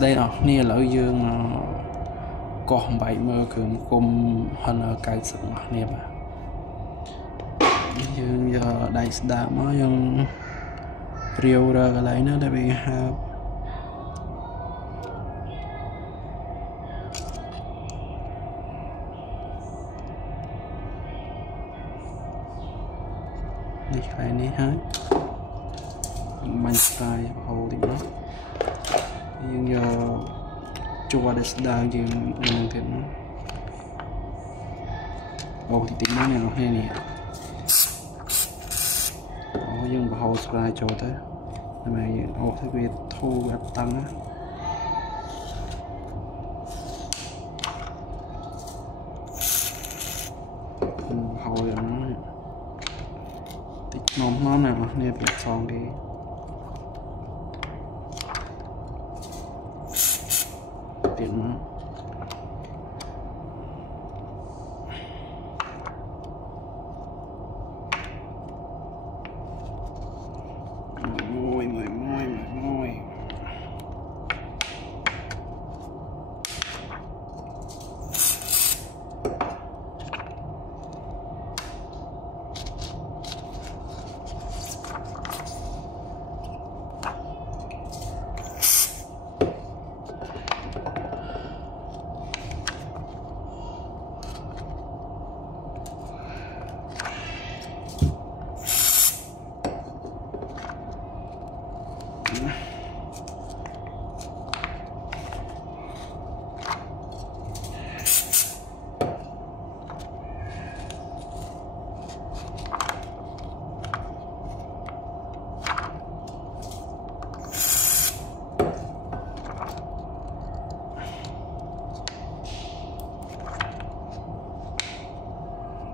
đây nào nia lỡ dương có bảy mơ cường cùng hơn ở cái sự nia mà dương giờ đại đã mới dương riêu ra cái lấy nó để bị hợp đi cái này hết mình phải hold nó nhưng giờ chua để đa dương mình thì nó ồ thì tính nó này nó hay nè dương bảo hold ra cho tới mà ồ thì việc thu gặp tăng á hold nó tích nó nào nè bị xong đi tiền nó môi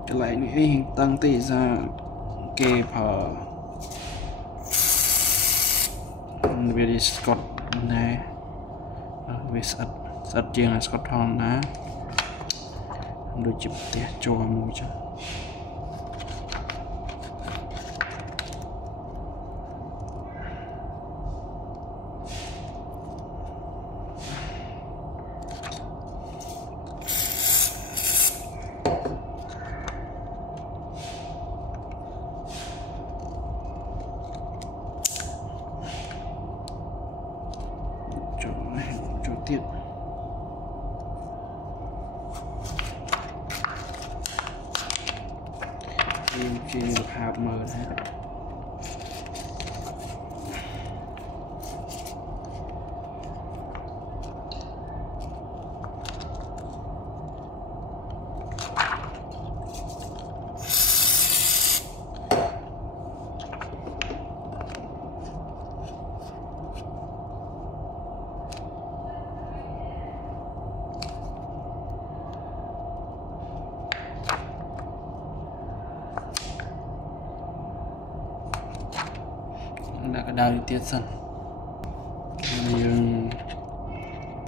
cái lại này tăng tỷ ra kê phở về Scott này về sắt riêng là Scott Hon ná đôi chụp tiệt cho mua cho tiết trên được hạt mờ này đã cái đào đi tiết sân bây giờ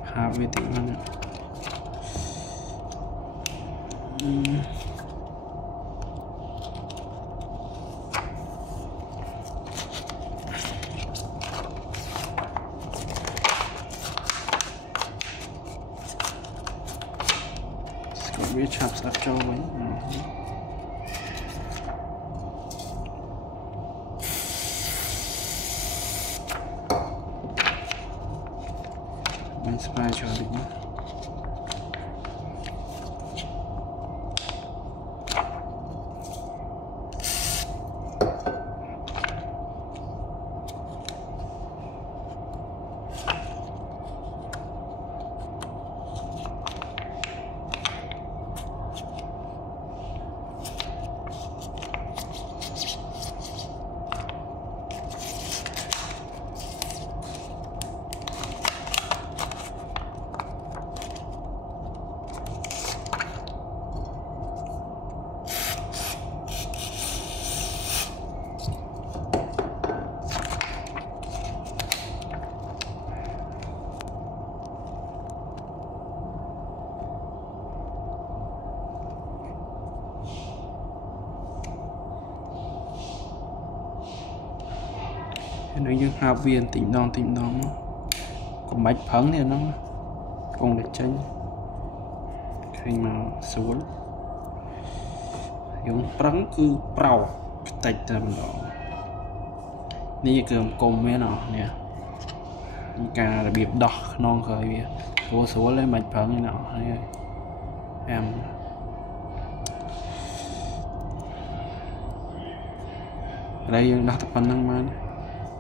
hạ về tính luôn biết chạp sắp cho mấy mình sẽ phải cho định nếu như học viên tỉnh đòn còn bạch phấn thì nó còn được tranh khi mà xuống dùng prắng cứ prau tạch ra mình đóนี่คือ กลมไหมเนาะเนี่ยการระเบียบดอกน้องเคยตัวสวยเลยมันเพิ่งเนาะแอมอะไรยังดักตะปันนั่งมัน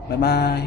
บ๊ายบาย